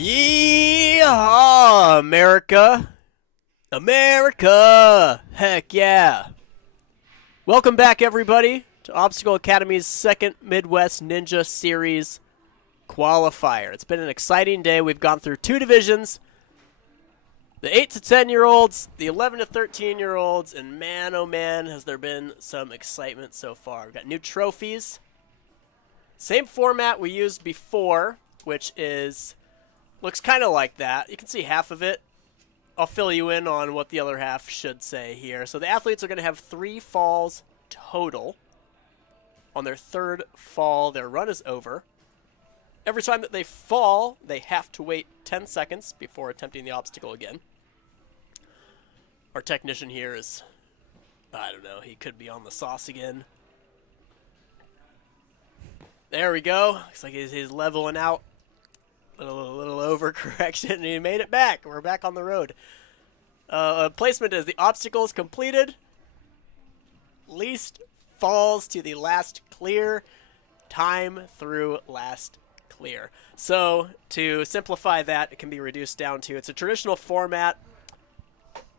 Yeehaw, America! America! Heck yeah! Welcome back, everybody, to Obstacle Academy's second Midwest Ninja Series qualifier. It's been an exciting day. We've gone through two divisions, the 8 to 10-year-olds, the 11 to 13-year-olds, and man, oh man, has there been some excitement so far. We've got new trophies. Same format we used before, which is looks kind of like that. You can see half of it. I'll fill you in on what the other half should say here. So the athletes are going to have 3 falls total. On their third fall, their run is over. Every time that they fall, they have to wait 10 seconds before attempting the obstacle again. Our technician here is, I don't know, he could be on the sauce again. There we go. Looks like he's leveling out. Little overcorrection, and he made it back. We're back on the road. Placement is the obstacle is completed. Least falls to the last clear. Time through last clear. So to simplify that, it can be reduced down to, it's a traditional format.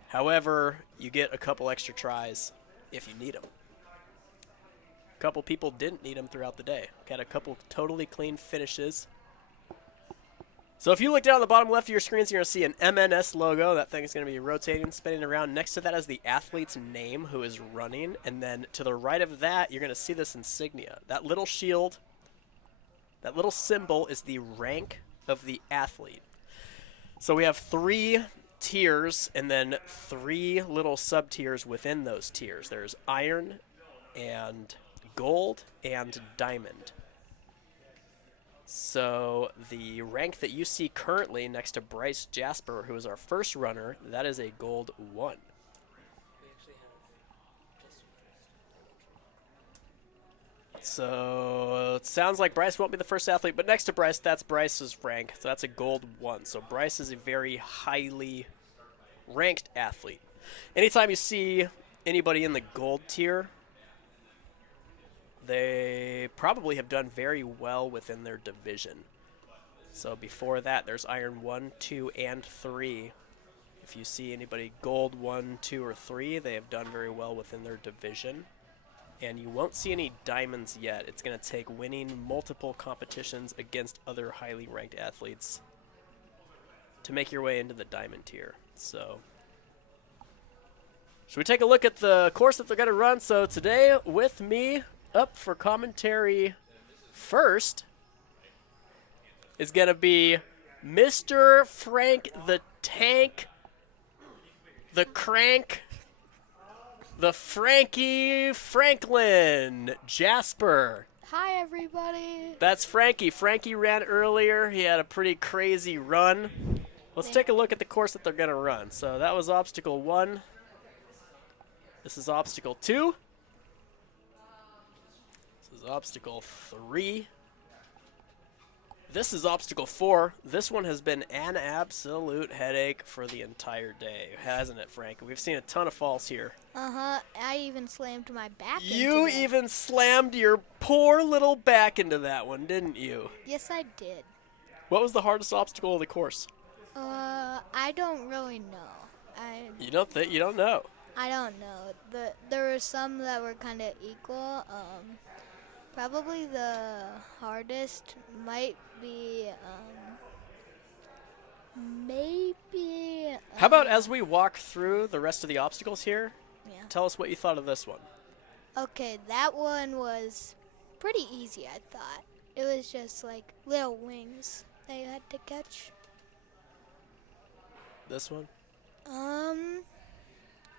However, you get a couple extra tries if you need them. A couple people didn't need them throughout the day. Got a couple totally clean finishes. So if you look down at the bottom left of your screens, you're going to see an MNS logo. That thing is going to be rotating, spinning around. Next to that is the athlete's name who is running. And then to the right of that, you're going to see this insignia. That little shield, that little symbol is the rank of the athlete. So we have 3 tiers and then 3 little sub-tiers within those tiers. There's iron and gold and diamond. So the rank that you see currently next to Bryce Jasper, who is our first runner, that is a gold 1. So it sounds like Bryce won't be the first athlete, but next to Bryce, that's Bryce's rank. So that's a gold 1. So Bryce is a very highly ranked athlete. Anytime you see anybody in the gold tier, they probably have done very well within their division. So before that, there's iron 1, 2, and 3. If you see anybody gold 1, 2, or 3, they have done very well within their division. And you won't see any diamonds yet. It's going to take winning multiple competitions against other highly ranked athletes to make your way into the diamond tier. So should we take a look at the course that they're going to run? So today with me, up for commentary first is going to be Mr. Frank the Tank, the Crank, the Frankie Franklin Jasper. Hi, everybody. That's Frankie. Frankie ran earlier. He had a pretty crazy run. Let's take a look at the course that they're going to run. So that was obstacle 1. This is obstacle 2. Obstacle 3. This is obstacle 4. This one has been an absolute headache for the entire day, hasn't it, Frank? We've seen a ton of falls here. I even slammed my back into You it. even slammed your poor little back into that one, didn't you? Yes, I did. What was the hardest obstacle of the course? I don't really know. You don't know. I don't know. There were some that were kind of equal. Probably the hardest might be, maybe... How about as we walk through the rest of the obstacles here, Yeah. tell us what you thought of this one. Okay, that one was pretty easy, I thought. It was just like little wings that you had to catch. This one?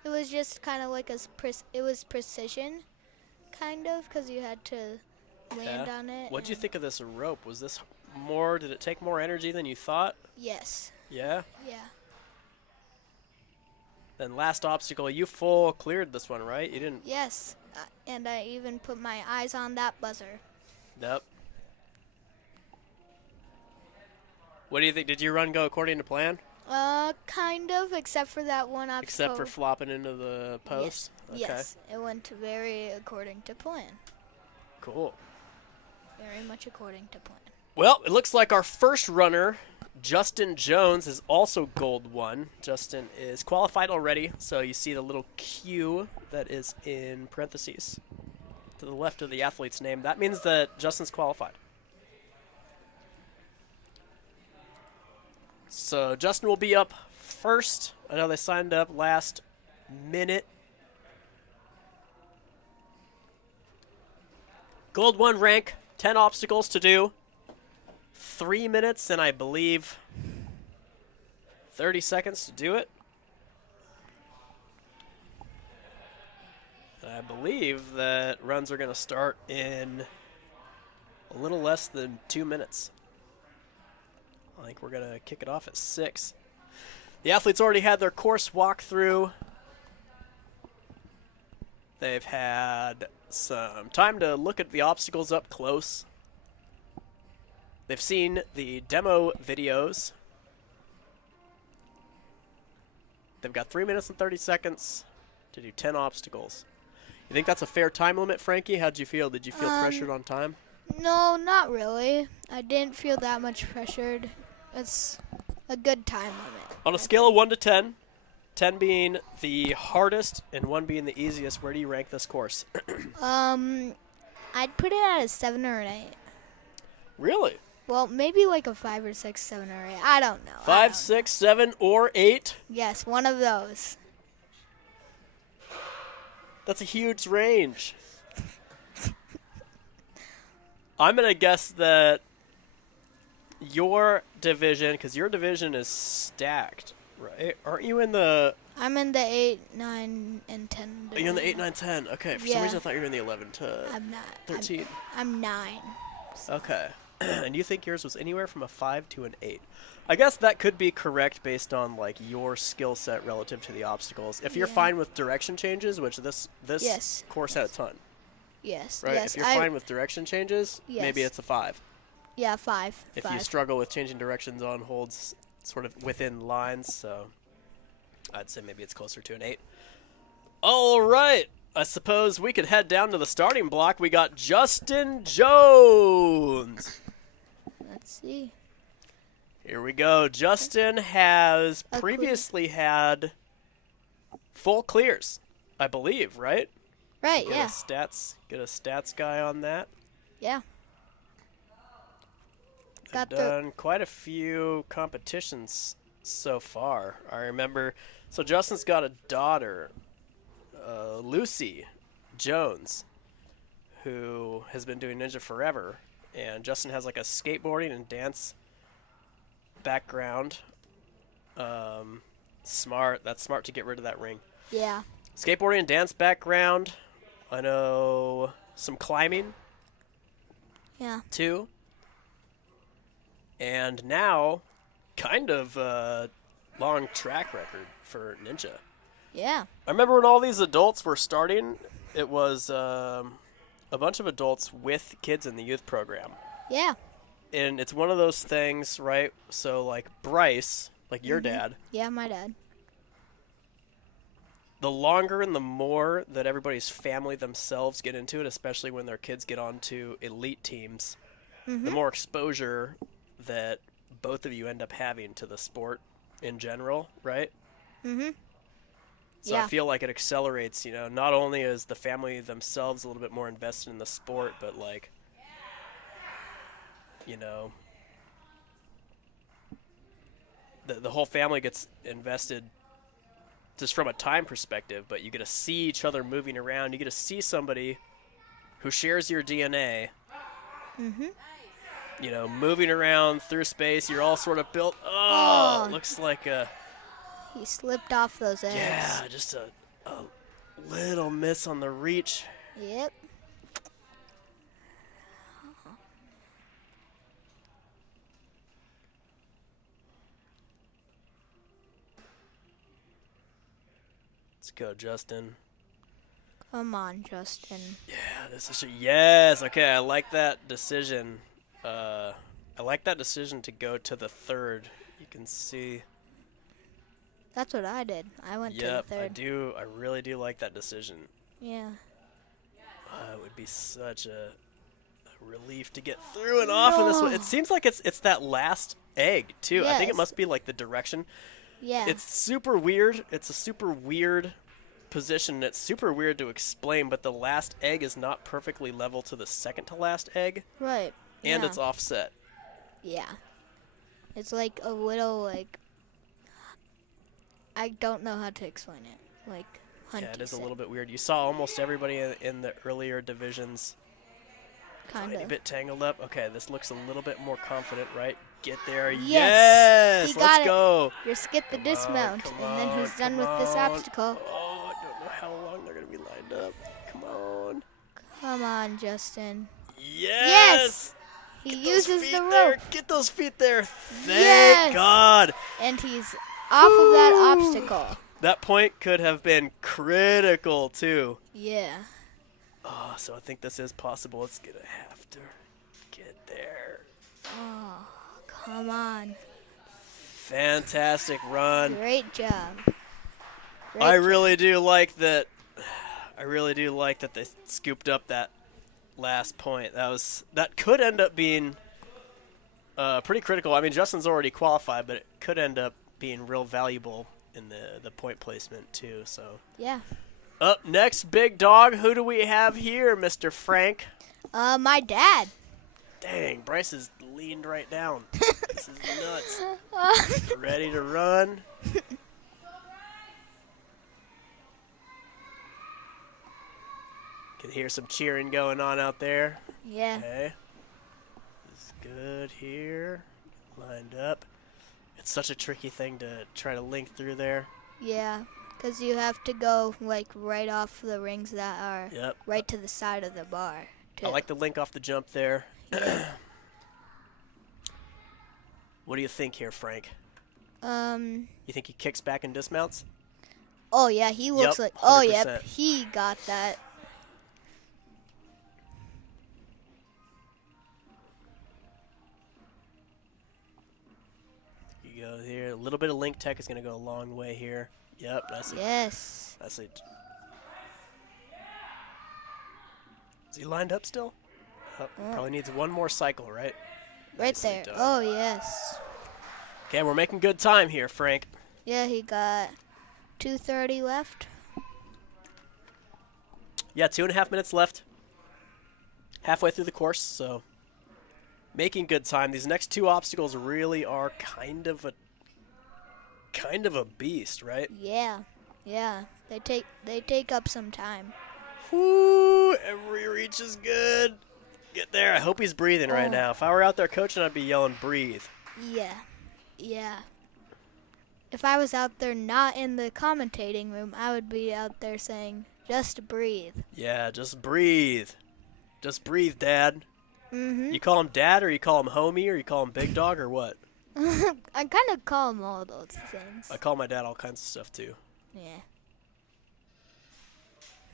It was just kind of like it was precision, kind of, because you had to land on it. What'd you think of this rope? Was this more, did it take more energy than you thought? Yes. Yeah? Yeah. Then last obstacle, you full cleared this one, right? You didn't? Yes, and I even put my eyes on that buzzer. Yep. What do you think? Did your run go according to plan? Kind of, except for that one obstacle. Except for flopping into the post? Yes. Okay. Yes, it went very according to plan. Cool. Very much according to plan. Well, it looks like our first runner, Justin Jones, is also gold 1. Justin is qualified already, so you see the little Q that is in parentheses to the left of the athlete's name. That means that Justin's qualified. So Justin will be up first. I know they signed up last minute. Gold 1 rank, 10 obstacles to do. 3 minutes and I believe 30 seconds to do it. And I believe that runs are going to start in a little less than 2 minutes. I think we're going to kick it off at 6. The athletes already had their course walkthrough. They've had some time to look at the obstacles up close. They've seen the demo videos. They've got 3 minutes and 30 seconds to do 10 obstacles. You think that's a fair time limit, Frankie? How'd you feel? Did you feel pressured on time? No, not really. I didn't feel that much pressured. It's a good time limit. On a scale of 1 to 10, 10 being the hardest and 1 being the easiest, where do you rank this course? I'd put it at a 7 or an 8. Really? Well, maybe like a 5 or 6, 7 or 8. I don't know. 5, 6, 7, or 8? Yes, one of those. That's a huge range. I'm going to guess that your division, because your division is stacked, right? Aren't you in the... I'm in the 8, 9, and 10. You're in the 8, 9, 10. Okay, for some reason I thought you were in the 11 to I'm not. 13. I'm 9. Okay. And you think yours was anywhere from a 5 to an 8. I guess that could be correct based on like your skill set relative to the obstacles. If you're fine with direction changes, which this course had a ton. Yes. Right? Yes, if you're fine with direction changes, maybe it's a 5. Yeah, 5. If you struggle with changing directions on holds sort of within lines, so I'd say maybe it's closer to an 8. All right. I suppose we could head down to the starting block. We got Justin Jones. Let's see. Here we go. Justin has previously had full clears, I believe, right? Right, Get a stats guy on that. Yeah. Got done quite a few competitions so far. I remember. So Justin's got a daughter, Lucy Jones, who has been doing ninja forever, and Justin has like a skateboarding and dance background. Smart. That's smart to get rid of that ring. Yeah. Skateboarding and dance background. I know some climbing. Yeah. Too. And now, kind of long track record for ninja. Yeah. I remember when all these adults were starting, it was a bunch of adults with kids in the youth program. Yeah. And it's one of those things, right? So, like Bryce, like your dad. Yeah, my dad. The longer and the more that everybody's family themselves get into it, especially when their kids get onto elite teams, the more exposure that both of you end up having to the sport in general, right? Mm-hmm. So I feel like it accelerates, not only is the family themselves a little bit more invested in the sport, but like, the whole family gets invested just from a time perspective, but you get to see each other moving around. You get to see somebody who shares your DNA, moving around through space. You're all sort of built. Oh, it looks like he slipped off those eggs. Yeah, just a little miss on the reach. Yep. Let's go, Justin. Come on, Justin. Yeah, yes. Okay, I like that decision. I like that decision to go to the third. You can see. That's what I did. I went to the third. I really do like that decision. Yeah. It would be such a relief to get through and off in this one. It seems like it's that last egg, too. Yes. I think it must be like the direction. Yeah. It's super weird. It's a super weird position. It's super weird to explain, but the last egg is not perfectly level to the second to last egg. Right. And it's offset. Yeah. It's like a little, I don't know how to explain it. Like, Hunty it is said. a little bit weird. You saw almost everybody in the earlier divisions Kind a bit tangled up. Okay, this looks a little bit more confident, right? Get there. Yes! He got Let's it. go. You skip the dismount, and then he's done with this obstacle. Oh, I don't know how long they're going to be lined up. Come on, Justin. Yes! He Get those uses feet the rope. there. Get those feet there. Thank Yes! God. And he's off of that obstacle. That point could have been critical, too. Yeah. Oh, so I think this is possible. It's going to have to get there. Oh, come on. Fantastic run. Great job. I really do like that. I really do like that they scooped up that last point. That could end up being pretty critical. I mean, Justin's already qualified, but it could end up being real valuable in the point placement too. So Yeah. up next, big dog. Who do we have here, Mr. Frank? My dad. Dang, Bryce is leaned right down. This is nuts. Ready to run. Can hear some cheering going on out there. Yeah. Okay. This is good here. Lined up. It's such a tricky thing to try to link through there. Yeah. Because you have to go like right off the rings that are right to the side of the bar. Too. I like the link off the jump there. What do you think here, Frank? You think he kicks back and dismounts? Oh yeah, he looks like. 100%. Oh yep, he got that. You go here. A little bit of link tech is going to go a long way here. Yep, that's it. Yes. That's it. Is he lined up still? Oh, probably needs one more cycle, right? Right Nicely there. done. Oh yes. Okay, we're making good time here, Frank. Yeah, he got 2:30 left. Yeah, 2.5 minutes left. Halfway through the course, so making good time. These next two obstacles really are kind of a beast, right? Yeah. Yeah. They take up some time. Whoo! Every reach is good. Get there. I hope he's breathing right now. If I were out there coaching, I'd be yelling, breathe. Yeah. Yeah. If I was out there not in the commentating room, I would be out there saying, just breathe. Yeah, just breathe. Just breathe, Dad. Mm-hmm. You call him Dad, or you call him Homie, or you call him Big Dog, or what? I kind of call him all those things. I call my dad all kinds of stuff, too. Yeah.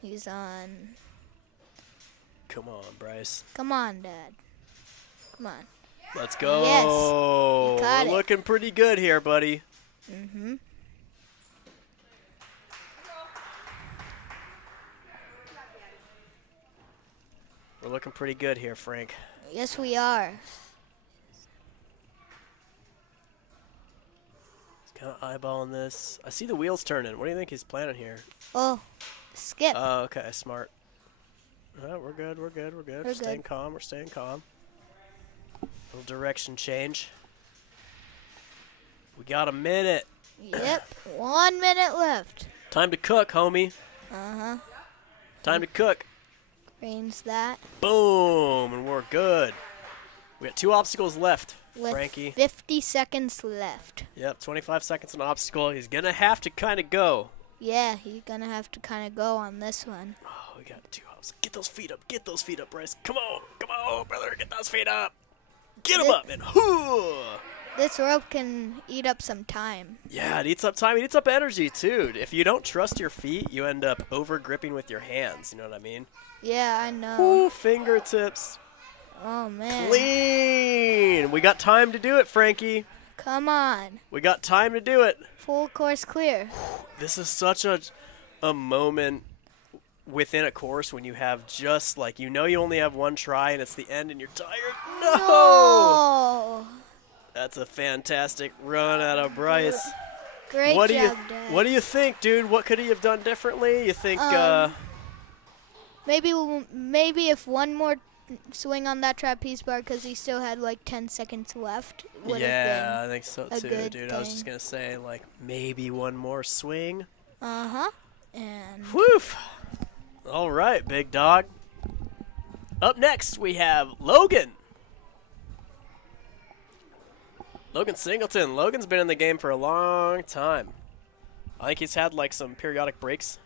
He's on. Come on, Bryce. Come on, Dad. Come on. Let's go. Yes. You got We're it. looking pretty good here, buddy. Mm-hmm. We're looking pretty good here, Frank. Yes, we are. He's kind of eyeballing this. I see the wheels turning. What do you think he's planning here? Oh, skip. Oh, okay, smart. We're good. We're good. We're good. We're Staying good. calm. We're staying calm. Little direction change. We got a minute. Yep. 1 minute left. Time to cook, homie. Uh-huh. Time to cook. Range that. Boom, and we're good. We got 2 obstacles left, With Frankie. 50 seconds left. Yep, 25 seconds an obstacle. He's going to have to kind of go. Yeah, he's going to have to kind of go on this one. Oh, we got 2 obstacles. Get those feet up. Get those feet up, Bryce. Come on, brother. Get those feet up. Get them up, and This rope can eat up some time. Yeah, it eats up time. It eats up energy, too. If you don't trust your feet, you end up over-gripping with your hands. You know what I mean? Yeah, I know. Ooh, fingertips. Oh, man. Clean. We got time to do it, Frankie. Come on. We got time to do it. Full course clear. This is such a moment within a course when you have just, like, you know you only have one try and it's the end and you're tired. No! Oh. That's a fantastic run out of Bryce. Great What job, Dad. do you think, dude? What could he have done differently? You think Maybe if one more swing on that trapeze bar, because he still had like 10 seconds left, would have Yeah, I been think so a too, good dude. I was just thing. going to say, like, maybe one more swing. Uh-huh. And Woof. All right, big dog. Up next, we have Logan. Logan Singleton. Logan's been in the game for a long time. I think he's had, like, some periodic breaks.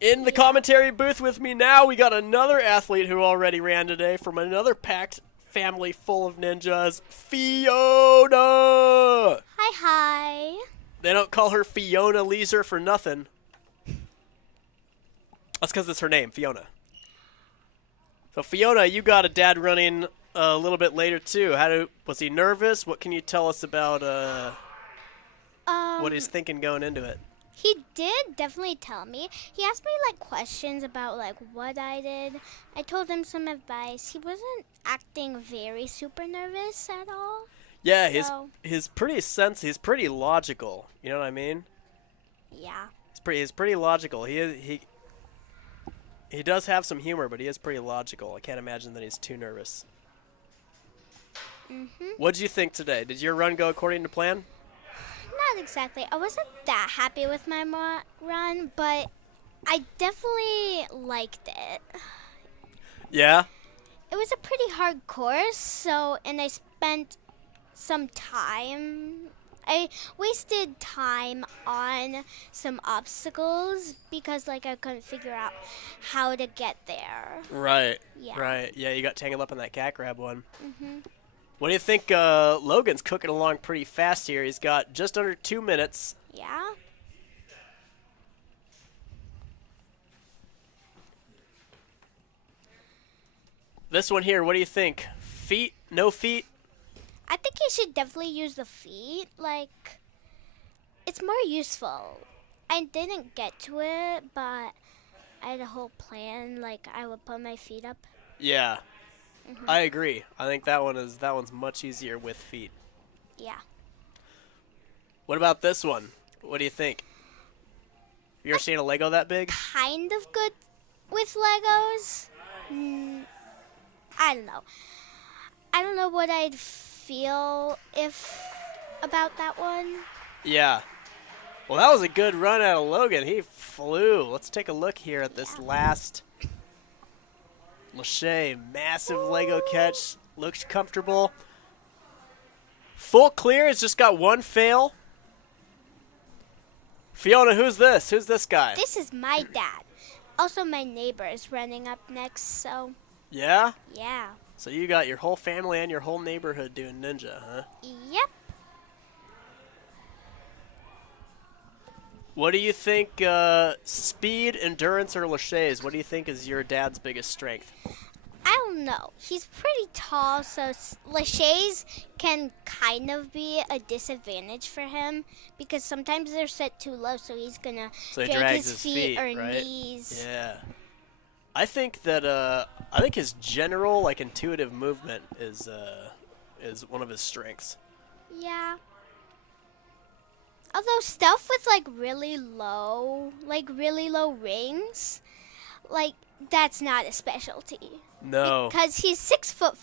In the commentary booth with me now, we got another athlete who already ran today from another packed family full of ninjas, Fiona! Hi. They don't call her Fiona Leisure for nothing. That's because it's her name, Fiona. So Fiona, you got a dad running a little bit later too. Was he nervous? What can you tell us about what he's thinking going into it? He did definitely tell me. He asked me like questions about like what I did. I told him some advice. He wasn't acting very super nervous at all. Yeah, So- he's pretty logical. You know what I mean? Yeah. He's pretty logical. He does have some humor, but he is pretty logical. I can't imagine that he's too nervous. What'd you think today? Did your run go according to plan? Not exactly. I wasn't that happy with my run, but I definitely liked it. Yeah. It was a pretty hard course, and I spent some time. I wasted time on some obstacles because like I couldn't figure out how to get there. Right. Yeah. Right. Yeah, you got tangled up in that cat grab one. What do you think? Logan's cooking along pretty fast here. He's got just under 2 minutes. Yeah. This one here, what do you think? Feet? No feet? I think you should definitely use the feet. Like, it's more useful. I didn't get to it, but I had a whole plan. Like, I would put my feet up. Yeah. I agree. I think that one's much easier with feet. Yeah. What about this one? What do you think? You ever seen a Lego that big? Kind of good with Legos. I don't know. I don't know what I'd feel about that one. Yeah. Well, that was a good run out of Logan. He flew. Let's take a look here at this last Lachey. Massive Lego catch. Looks comfortable. Full clear. Has just got one fail. Fiona, who's this? Who's this guy? This is my dad. Also, my neighbor is running up next, so Yeah? yeah. So you got your whole family and your whole neighborhood doing ninja, huh? Yep. What do you think, speed, endurance, or Lachey's? What do you think is your dad's biggest strength? I don't know. He's pretty tall, so Lachey's can kind of be a disadvantage for him because sometimes they're set too low, so he's gonna So he drag drags his his feet or right? knees. Yeah. I think that his general like intuitive movement is one of his strengths. Yeah. Although stuff with like really low rings, like that's not a specialty. No. Because he's 6'5".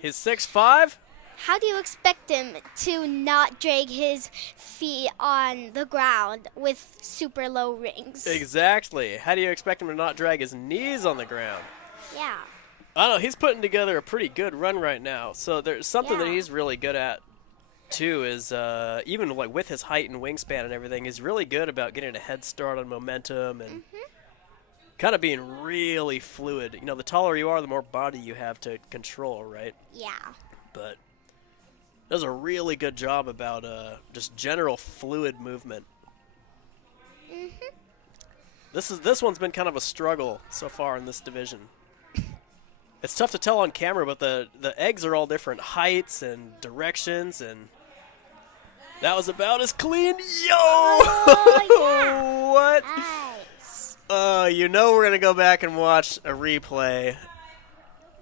He's 6'5"? How do you expect him to not drag his feet on the ground with super low rings? Exactly. How do you expect him to not drag his knees on the ground? Yeah. I don't know. He's putting together a pretty good run right now. So there's something that Yeah. he's really good at, too, is even like with his height and wingspan and everything, he's really good about getting a head start on momentum and kind of being really fluid. You know, the taller you are, the more body you have to control, right? Yeah. But does a really good job about just general fluid movement. This one's been kind of a struggle so far in this division. It's tough to tell on camera, but the eggs are all different heights and directions, and that was about as clean. Yo! Oh, What? Nice. You know we're gonna go back and watch a replay.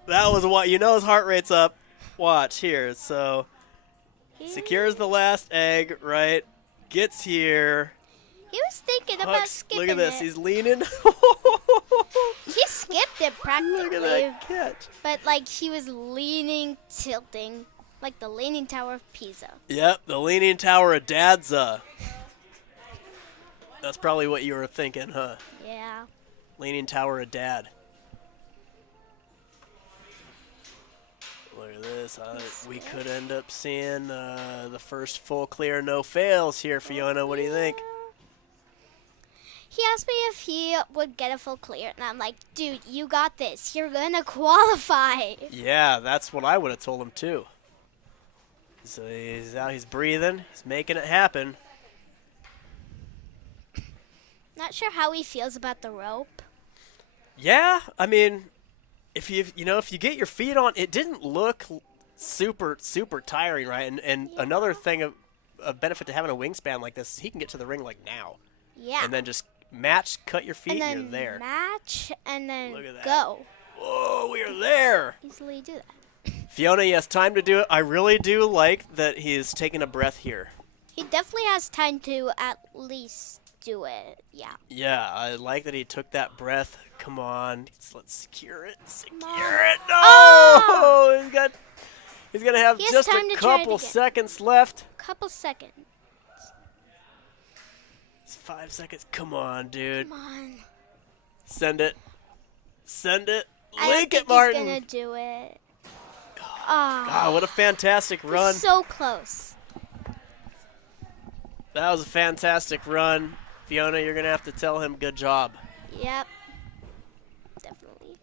That was what you know his heart rate's up. Watch here. So secures the last egg, right? Gets here. He was thinking about Hucks, skipping look at this. it. He's leaning. He skipped it practically. Look at that catch. But like he was leaning, tilting, like the Leaning Tower of Pisa. Yep, the Leaning Tower of Dadza. That's probably what you were thinking, huh? Yeah. Leaning Tower of Dad. Look at this. We could end up seeing the first full clear, no fails here, Fiona. What do you think? He asked me if he would get a full clear, and I'm like, dude, you got this. You're gonna qualify. Yeah, that's what I would have told him too. So he's out, he's breathing, he's making it happen. Not sure how he feels about the rope. Yeah, I mean, if you get your feet on, it didn't look super tiring, right? And Yeah. another thing a benefit to having a wingspan like this, he can get to the ring like now. Yeah. And then just match, cut your feet, and then you're there. match, and then Look at that. go. Whoa, we are there. Easily do that. Fiona, he has time to do it. I really do like that he's taking a breath here. He definitely has time to at least do it. Yeah. Yeah, I like that he took that breath. Come on, let's secure it. Secure on. it. No! He's gonna have He has just time a to try it couple again. seconds left. Couple seconds. It's 5 seconds. Come on, dude. Come on. Send it. Send it. I Link don't it, think Martin. he's gonna do it. Ah, what a fantastic run. So close. That was a fantastic run. Fiona, you're gonna have to tell him good job. Yep. Definitely.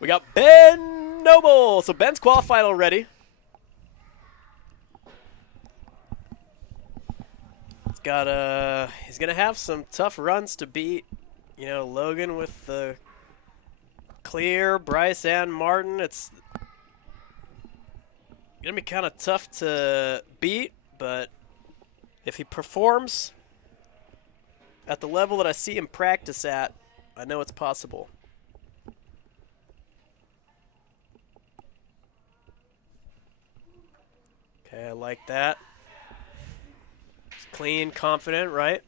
We got Ben Noble. So Ben's qualified already. He's gonna have some tough runs to beat. You know, Logan with the clear, Bryce and Martin. It's gonna be kind of tough to beat, but if he performs at the level that I see him practice at, I know it's possible. Okay, I like that. It's clean, confident, right?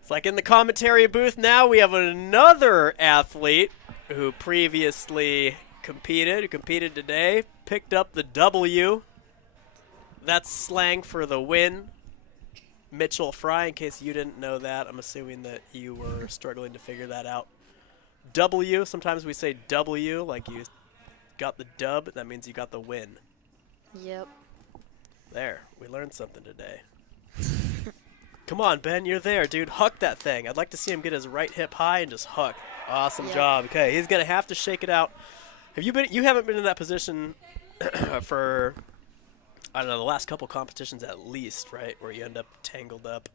It's like in the commentary booth now, we have another athlete who previously competed, who competed today, picked up the W. That's slang for the win. Mitchell Fry, in case you didn't know that. I'm assuming that you were struggling to figure that out. W, sometimes we say W, like you got the dub. That means you got the win. Yep. There, we learned something today. Come on, Ben, you're there, dude. Huck that thing. I'd like to see him get his right hip high and just huck. Awesome job. Okay, he's gonna have to shake it out. You haven't been in that position for, I don't know, the last couple competitions at least, right? Where you end up tangled up.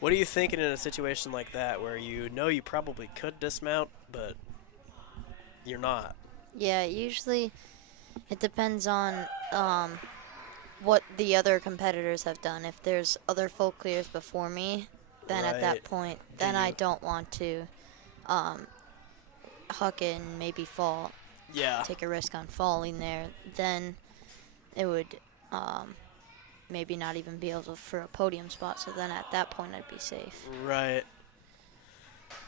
What are you thinking in a situation like that where you know you probably could dismount, but you're not? Yeah, usually it depends on what the other competitors have done. If there's other full clears before me, then at Right. that point, then I don't want to huck it and maybe fall. Yeah. Take a risk on falling there. Then it would maybe not even be able for a podium spot. So then at that point, I'd be safe. Right.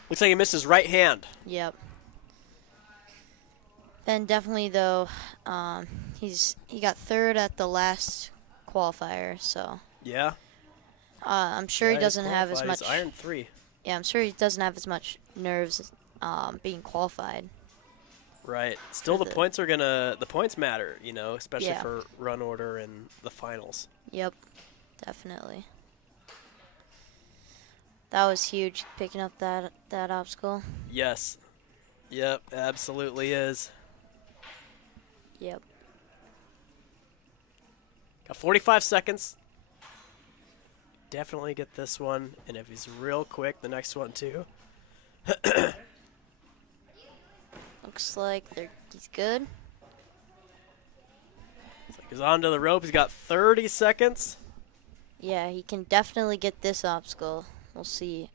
Looks like he missed his right hand. Yep. Ben definitely though, he got third at the last qualifier, so Yeah. I'm sure Yeah, he he's doesn't have as qualified. much. He's Iron 3. Yeah, I'm sure he doesn't have as much nerves being qualified. Right. Still, For the the- points matter, you know, especially Yeah. for run order and the finals. Yep, definitely. That was huge picking up that obstacle. Yes. Yep, absolutely is. Yep. Got 45 seconds. Definitely get this one, and if he's real quick, the next one too. Looks like he's good. So he's onto the rope. He's got 30 seconds. Yeah, he can definitely get this obstacle. We'll see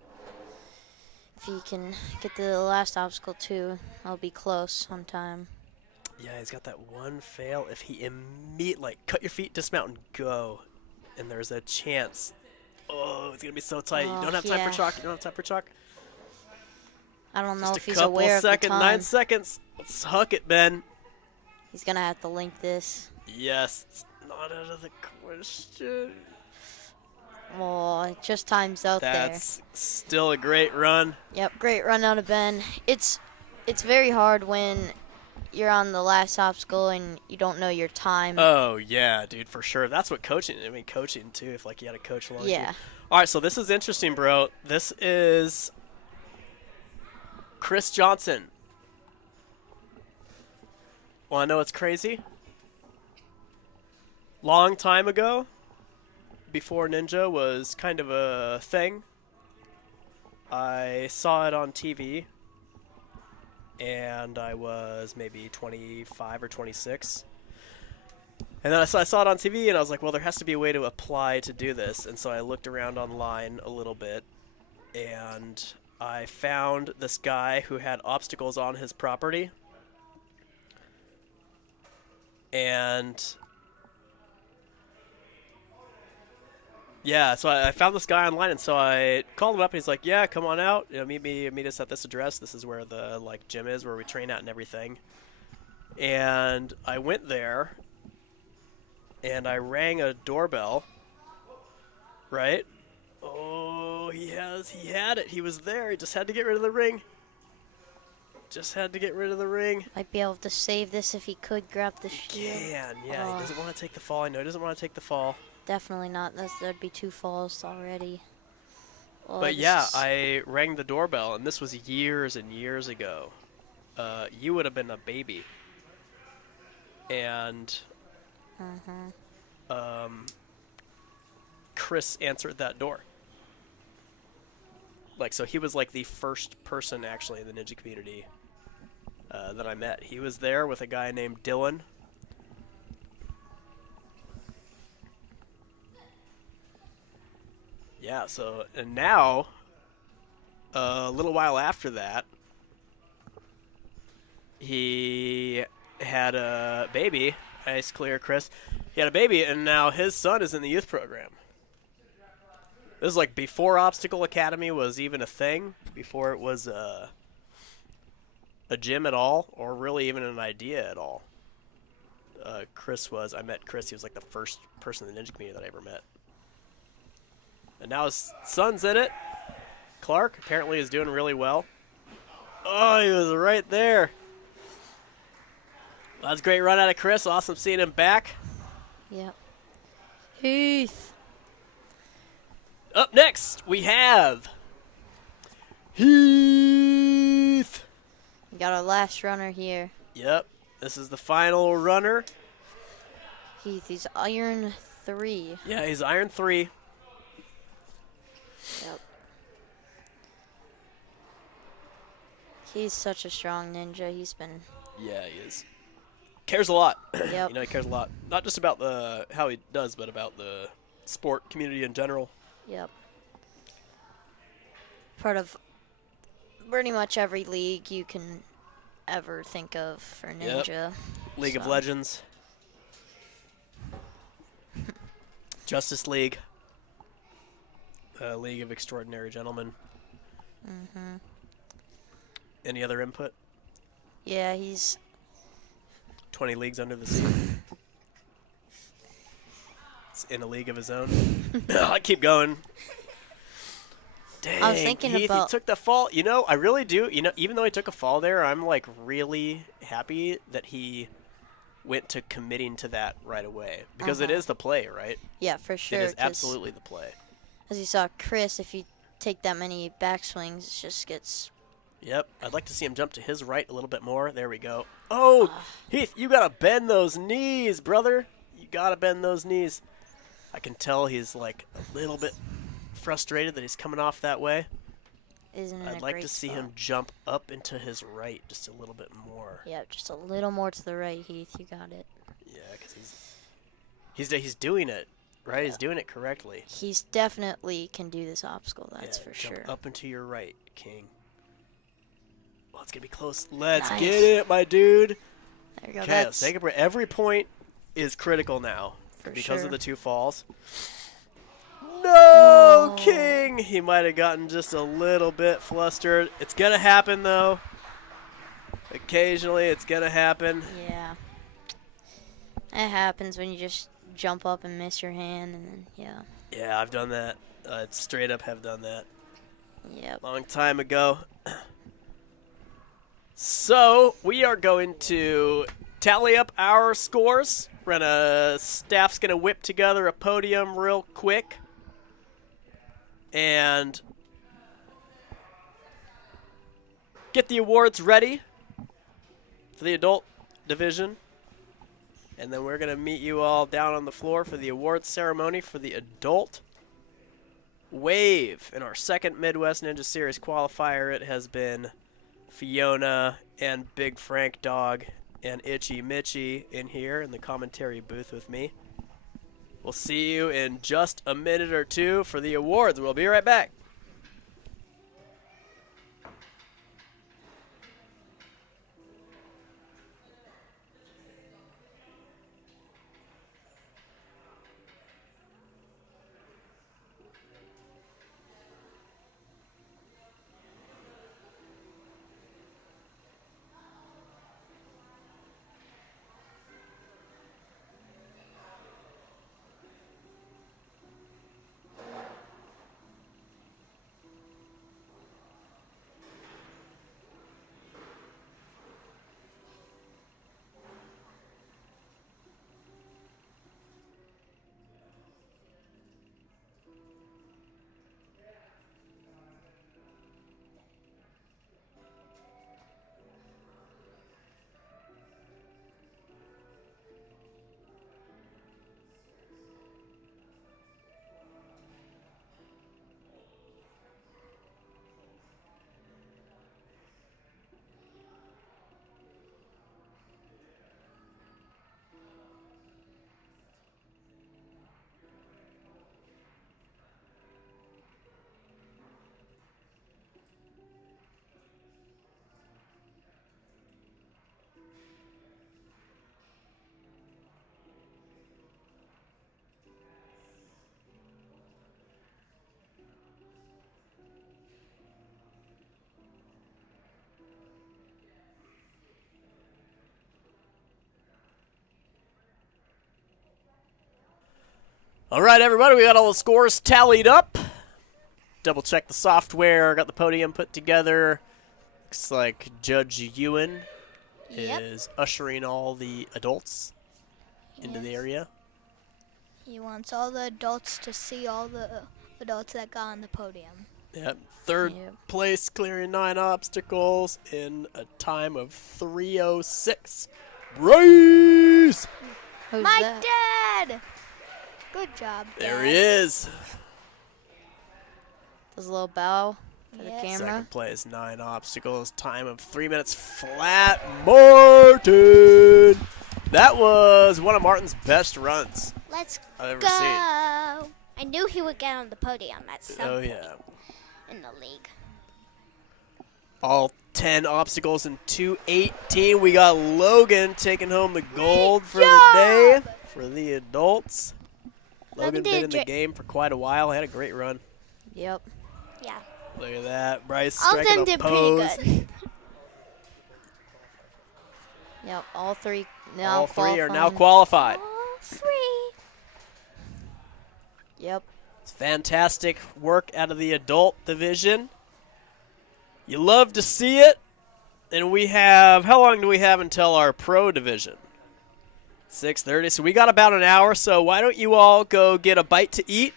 if he can get the last obstacle too. I'll be close on time. Yeah, he's got that one fail. If he immediately, cut your feet, dismount, and go, and there's a chance. Oh, it's going to be so tight. You Oh, don't have time yeah. for chalk. You don't have time for chalk. I don't know Just if a he's couple aware of the seconds, time. 9 seconds. Let's huck it, Ben. He's gonna have to link this. Yes, it's not out of the question. Oh, it just times out there. That's still a great run. Yep, great run out of Ben. It's very hard when you're on the last obstacle and you don't know your time. Oh, yeah, dude, for sure. That's what coaching, coaching, too, if, like, you had a coach along with you. Yeah. All right, so this is interesting, bro. This is Chris Johnson. Want to know what's crazy? Long time ago, before Ninja was kind of a thing, I saw it on TV, and I was maybe 25 or 26. And then I saw it on TV, and I was like, well, there has to be a way to apply to do this. And so I looked around online a little bit, and I found this guy who had obstacles on his property. And yeah, so I found this guy online, and so I called him up, and he's like, yeah, come on out. You know, meet us at this address. This is where the like gym is, where we train at and everything. And I went there, and I rang a doorbell, right? Oh, he had it. He was there. He just had to get rid of the ring. Might be able to save this if he could grab the shield. Yeah. He doesn't want to take the fall. I know he doesn't want to take the fall. Definitely not. That'd be 2 falls already. Oh, But yeah, I rang the doorbell, and this was years and years ago. You would have been a baby. And Chris answered that door. Like, so he was like the first person actually in the ninja community that I met. He was there with a guy named Dylan. Yeah, so, and now, a little while after that, he had a baby. Nice, clear, Chris. He had a baby, and now his son is in the youth program. This is like before Obstacle Academy was even a thing, before it was a gym at all, or really even an idea at all. I met Chris, he was like the first person in the ninja community that I ever met. And now his son's in it. Clark apparently is doing really well. Oh, he was right there. Well, that's a great run out of Chris. Awesome seeing him back. Yep. Heath. Up next, we have Heath. We got our last runner here. Yep, this is the final runner. Heath, he's Iron 3. Yeah, he's Iron 3. Yep. He's such a strong ninja. He's been... Yeah, he is. Cares a lot. Yep. He cares a lot. Not just about how he does, but about the sport community in general. Yep. Part of pretty much every league you can ever think of for ninja. Yep. League of Legends. Justice League. League of Extraordinary Gentlemen. Any other input? Yeah, he's 20 leagues under the sea. It's in a league of his own. I keep going. Dang, I was thinking Heath, about... he took the fall. You know, I really do. You know, even though he took a fall there, I'm like really happy that he went to committing to that right away, because it is the play, right? Yeah, for sure. It is absolutely the play. As you saw, Chris, if you take that many backswings, it just gets... Yep, I'd like to see him jump to his right a little bit more. There we go. Oh, Heath, you gotta bend those knees, brother. You gotta bend those knees. I can tell he's like a little bit frustrated that he's coming off that way. I'd like to see him jump up into his right just a little bit more. Yeah, just a little more to the right, Heath. You got it. Yeah, because he's doing it, right? Yeah. He's doing it correctly. He's definitely can do this obstacle, that's for jump sure. Up into your right, King. Well, it's going to be close. Let's get it, my dude. There we go. Okay, let's take a break. Every point is critical now because sure. of the 2 falls. No, King! He might have gotten just a little bit flustered. It's going to happen, though. Occasionally, it's going to happen. Yeah. It happens when you just jump up and miss your hand, and then, yeah. Yeah, I've done that. Straight up have done that. Yep. Long time ago. So, we are going to tally up our scores. Staff's going to whip together a podium real quick. And get the awards ready for the adult division. And then we're going to meet you all down on the floor for the awards ceremony for the adult wave. In our second Midwest Ninja Series qualifier, it has been Fiona and Big Frank Dog and Itchy Mitchy in here in the commentary booth with me. We'll see you in just a minute or two for the awards. We'll be right back. All right, everybody, we got all the scores tallied up. Double check the software, got the podium put together. Looks like Judge Ewan is ushering all the adults into the area. He wants all the adults to see all the adults that got on the podium. Yep. Third place, clearing 9 obstacles in a time of 3:06. Bryce! Who's My that? dad! Good job, Dad. There he is. Does a little bow for the Yes. camera. Second place, 9 obstacles, time of 3 minutes flat. Martin! That was one of Martin's best runs Let's I've ever go. seen. I knew he would get on the podium at some Oh, point yeah. in the league. All 10 obstacles in 2:18. We got Logan taking home the gold for the day for the adults. Logan been in the game for quite a while. Had a great run. Yep. Yeah. Look at that. Bryce All of striking them a did pose. pretty good. Yep. All three now All 3 are now qualifying. qualified. All 3. Yep. It's fantastic work out of the adult division. You love to see it. And we have, how long do we have until our pro division? 6:30. So we got about an hour. So why don't you all go get a bite to eat?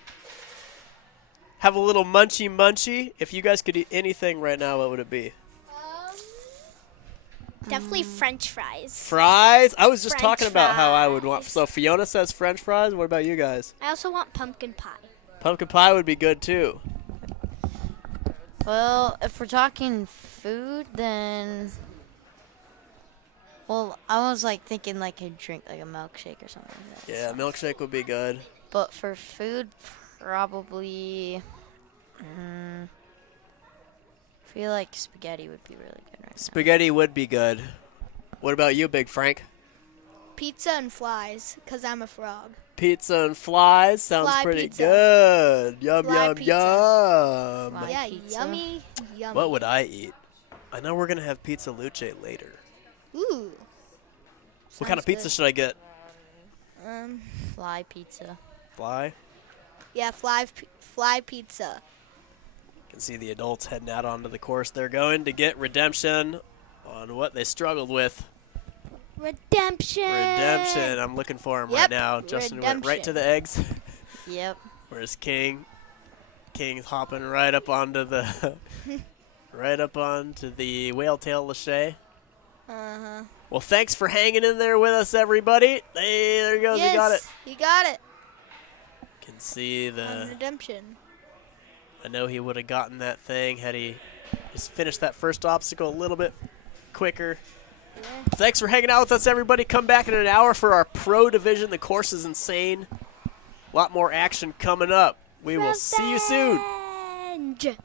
Have a little munchy. If you guys could eat anything right now, what would it be? Definitely French fries. Fries? I was just French talking about how I would want. fries. So Fiona says French fries. What about you guys? I also want pumpkin pie. Pumpkin pie would be good too. Well, if we're talking food, then well, I was like thinking like a drink, like a milkshake or something like that. Yeah, milkshake would be good. But for food, probably. I feel like spaghetti would be really good right Spaghetti would be good. What about you, Big Frank? Pizza and flies, because I'm a frog. Pizza and flies sounds Fly pretty pizza. good. Yum, Fly yum, pizza. yum. Fly Yeah, pizza. yummy. What would I eat? I know we're going to have pizza luce later. Ooh. What kind of pizza should I get? now. Fly pizza. Fly? Yeah, fly pizza. You can see the adults heading out onto the course. They're going to get redemption on what they struggled with. Redemption. Redemption. I'm looking for him right Yep, now. Justin went right to redemption. the eggs. Yep. Where's King? King's hopping right up onto the whale tail lachey. Uh-huh. Well, thanks for hanging in there with us, everybody. Hey, there he goes. Yes, He got it. he got it. Can see On the. redemption. I know he would have gotten that thing had he just finished that first obstacle a little bit quicker. Yeah. Thanks for hanging out with us, everybody. Come back in an hour for our pro division. The course is insane. A lot more action coming up. We will see you soon. Revenge.